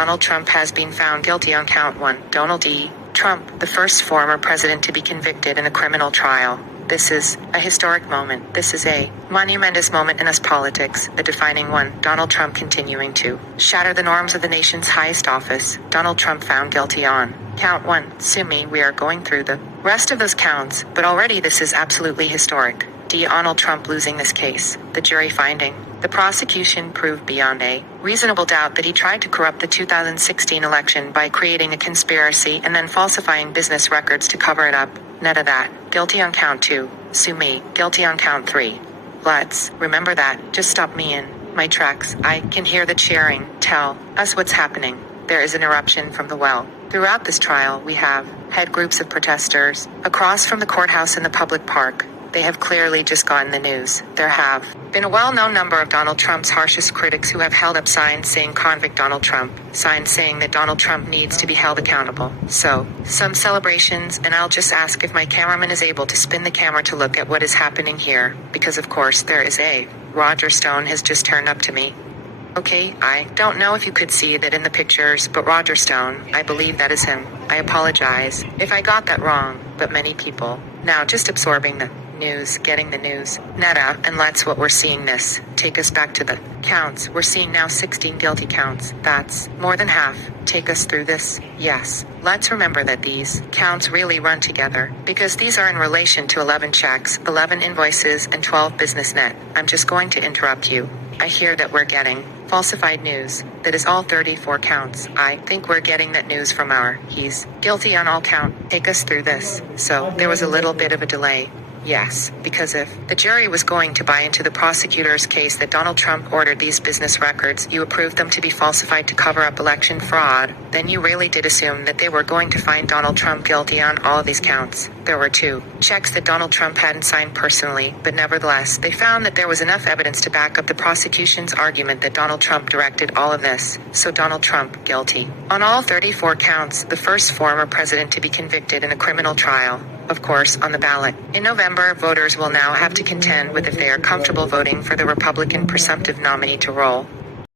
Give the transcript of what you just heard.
Donald Trump has been found guilty on count 1. Donald D. Trump, the first former president to be convicted in a criminal trial. This is a historic moment. This is a monumentous moment in US politics, a defining one. Donald Trump continuing to shatter the norms of the nation's highest office. Donald Trump found guilty on count 1. Sue me, we are going through the rest of those counts, but already this is absolutely historic. Donald Trump losing this case. The jury finding. The prosecution proved beyond a reasonable doubt that he tried to corrupt the 2016 election by creating a conspiracy and then falsifying business records to cover it up. None of that. Guilty on count 2. Sue me. Guilty on count 3. Let's remember that. Just stop me in my tracks. I can hear the cheering. Tell us what's happening. There is an eruption from the well. Throughout this trial, we have had groups of protesters across from the courthouse in the public park. They have clearly just gotten the news. There have been a well-known number of Donald Trump's harshest critics who have held up signs saying "Convict Donald Trump," signs saying that Donald Trump needs to be held accountable. So, some celebrations, and I'll just ask if my cameraman is able to spin the camera to look at what is happening here, because of course there is a Roger Stone has just turned up to me. Okay, I don't know if you could see that in the pictures, but Roger Stone, I believe that is him. I apologize if I got that wrong, but many people now just absorbing the news, getting the news. Netta, and let's what we're seeing this. Take us back to the counts. We're seeing now 16 guilty counts. That's more than half. Take us through this. Yes. Let's remember that these counts really run together, because these are in relation to 11 checks, 11 invoices, and 12 business net. I'm just going to interrupt you. I hear that we're getting falsified news. That is all 34 counts. I think we're getting that news from he's guilty on all count. Take us through this. So, there was a little bit of a delay. Yes, because if the jury was going to buy into the prosecutor's case that Donald Trump ordered these business records, you approved them to be falsified to cover up election fraud, then you really did assume that they were going to find Donald Trump guilty on all of these counts. There were 2 checks that Donald Trump hadn't signed personally, but nevertheless, they found that there was enough evidence to back up the prosecution's argument that Donald Trump directed all of this. So Donald Trump, guilty. On all 34 counts, the first former president to be convicted in a criminal trial. Of course, on the ballot. In November, voters will now have to contend with if they are comfortable voting for the Republican presumptive nominee to roll